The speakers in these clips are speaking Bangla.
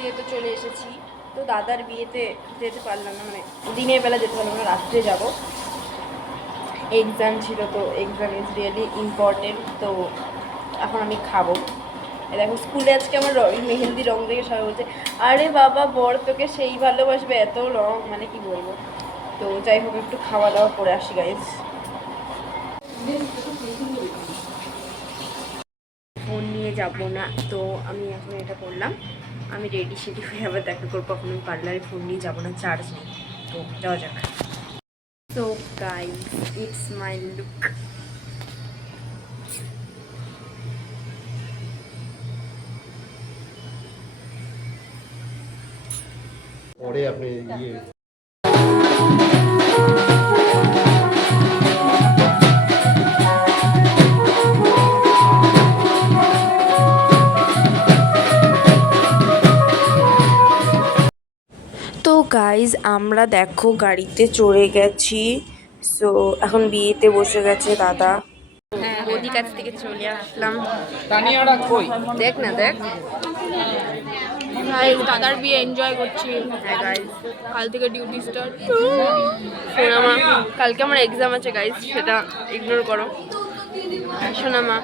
যেহেতু চলে এসেছি, তো দাদার বিয়েতে যেতে পারলাম না, মানে দিনের বেলা যেতে পারলাম না, রাত্রে যাব। এক্সাম ছিল, তো এক্সাম ইজ রিয়েলি ইম্পর্টেন্ট। তো এখন আমি খাবো। দেখো স্কুলে আজকে আমার মেহেন্দি রং দেখে সবাই বলছে, আরে বাবা বর তোকে সেই ভালোবাসবে, এত রং, মানে কি বলবো। তো যাই হোক, একটু খাওয়া দাওয়া করে আসি গাইজ। ফোন নিয়ে যাব না, তো আমি এখন এটা করলাম। আমি রেডি সেডি হয়ে আবার দেখা করবো। এখন আমি পার্লারে ফোন নিয়ে যাবো না, চার্জ নেই। তো যাওয়া যাক। তো গাইজ, ইটস মাই লুক। পরে আপনি তো গাইজ, আমরা দেখো গাড়িতে চড়ে গেছি। সো এখন বিয়েতে বসে গেছে দাদা। বৌদি কাছ থেকে চলে আসলাম। দেখ না, দেখ দাদার বিয়ে এনজয় করছি। হ্যাঁ গাইজ, কাল থেকে ডিউটি স্টার্ট। সোনামা, কালকে আমার এক্সাম আছে গাইজ, সেটা ইগনোর করো। সোনামা,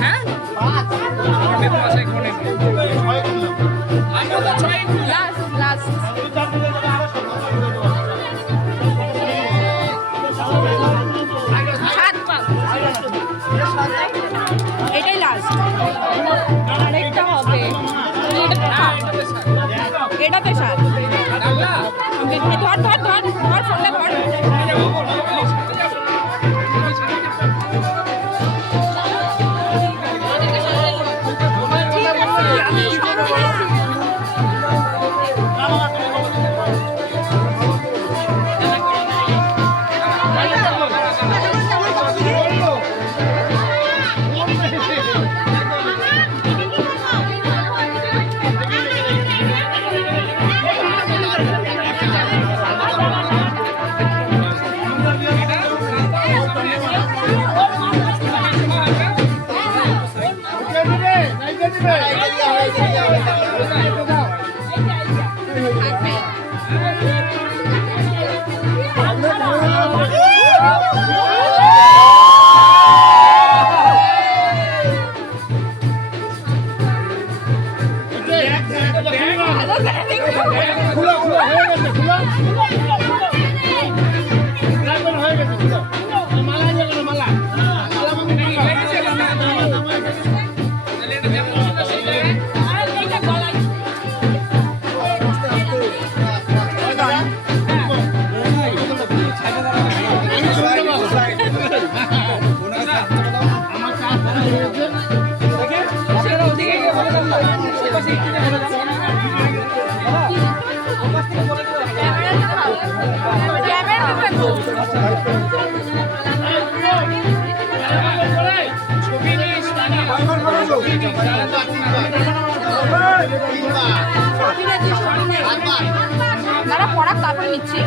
হ্যাঁ লাস্ট এটাই লাস্ট আরেকটা হবে এটাতে সাত ধর ধর ধর ধর ফোনটা ধর তারা পড়া তারপরে নিচ্ছি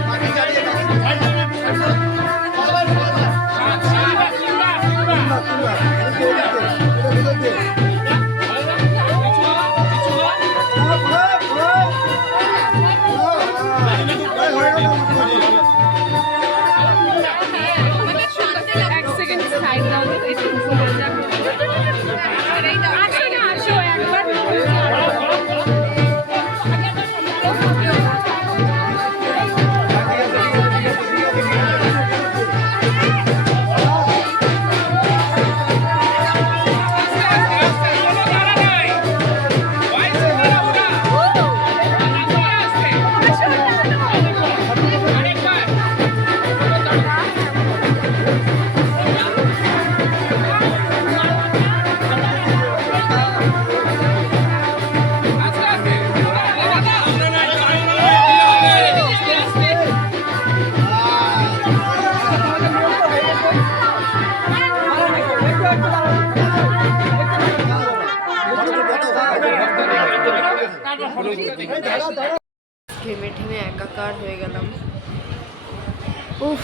ঘেমে ঠেমে একাকার হয়ে গেলাম। উফ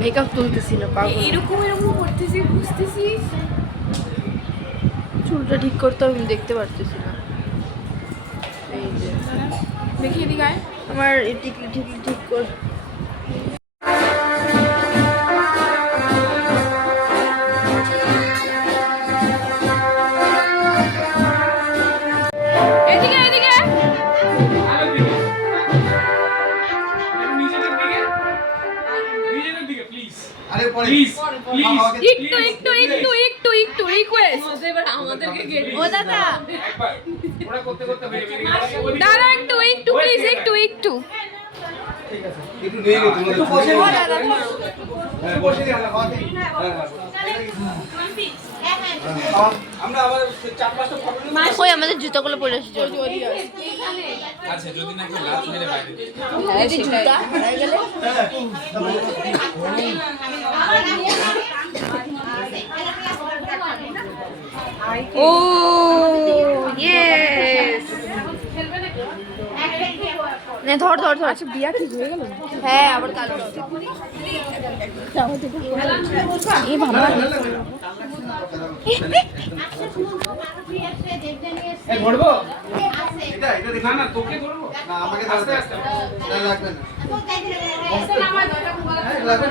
মেকআপ তুলতেছি না পাগল, এরকম এরকম করতেছি বুঝতেছিস চুলটা ঠিক করতে আমি দেখতে পারতেছি না। এই যে দেখি এদিকে আয়। আমার এই টিকলি টিকলি ঠিক কর। এদিকে এদিকে আরে পরে একটু একটু একটু একটু একটু রিকোয়েস্ট এবার আমাদেরকে গেট ও দাদা ওরা করতে করতে হয়ে গেছে দাদা একটু একটু প্লিজ একটু একটু একটু নিয়ে গেছি একটু বসে ও দাদা ধরো। হ্যাঁ বসে দিই আমরা আবার চার পাঁচটা ফটো ওই আমাদের জুতাগুলো পরে আসছে। আচ্ছা যদি না কেউ লাভ মেরে বাইরে হ্যাঁ জুতা হয়ে গেলে ও ইয়েস না ধর ধর ধর। আচ্ছা বিয়া ঠিক হয়ে গেল? হ্যাঁ আবার কাল এই বাবা এই ধরবো এটা না না তোকে ধরবো না আমাকে আস্তে আস্তে না লাগবে না হ্যাঁ, লাগবে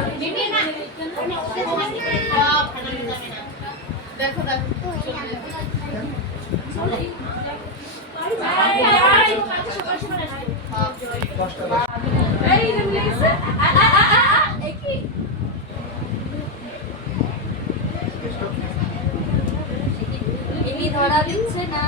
ধরা দিচ্ছে না।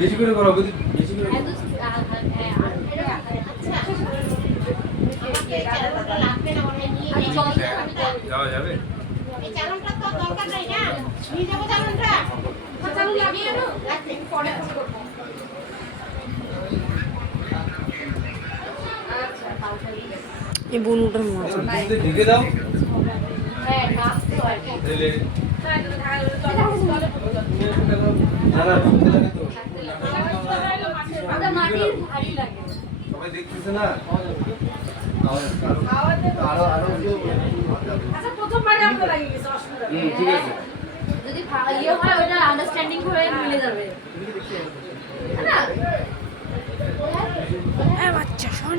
বেশি করে করো বুঝি বেশি করে যাওয়া যাবে এই বুনুটার মজা ঢেকে দাও সবাই দেখতেছে না আরো আরো ঠিক আছে যদি ইয়ে হয় ওটা আন্ডারস্ট্যান্ডিং হয়ে মিলে যাবে। বাচ্চা শোন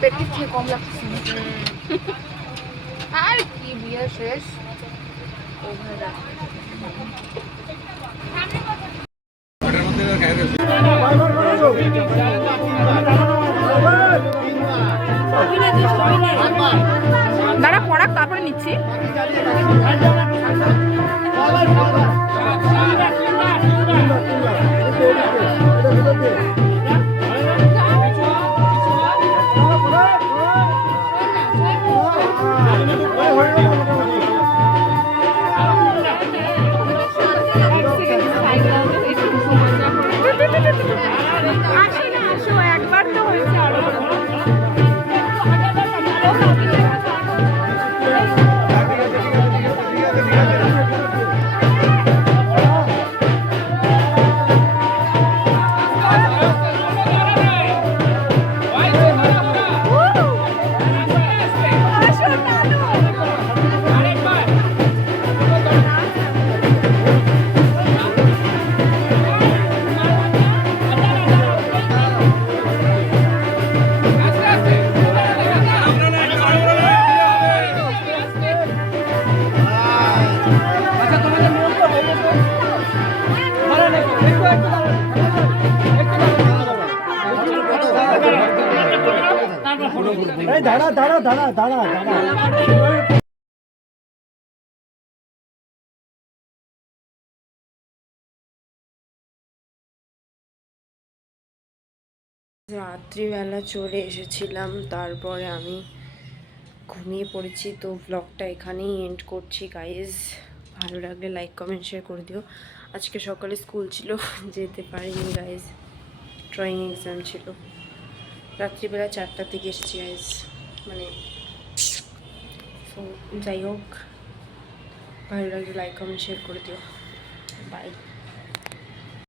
পেটে খেয়ে কম লাগছে। আর কি বিয়ে শেষ ওটার মধ্যে ক্যারেক্টার দাঁড়া পড়াক তারপরে নিচ্ছি। আসো না আসো একবার তো হয়েছে আরো দাঁড়া দাঁড়া দাঁড়া দাঁড়া দাঁড়া রাত্রিবেলা চলে এসেছিলাম, তারপরে আমি ঘুমিয়ে পড়েছি। তো ব্লগটা এখানেই এন্ড করছি গাইজ। ভালো লাগলে লাইক কমেন্ট শেয়ার করে দিও। আজকে সকালে স্কুল ছিল, যেতে পারিনি গাইজ, ড্রয়িং এক্সাম ছিল। রাত্রিবেলা 4টা থেকে এসেছি গাইজ, মানে তো যাই হোক, ভালো লাগলে লাইক কমেন্ট শেয়ার করে দিও। বাই।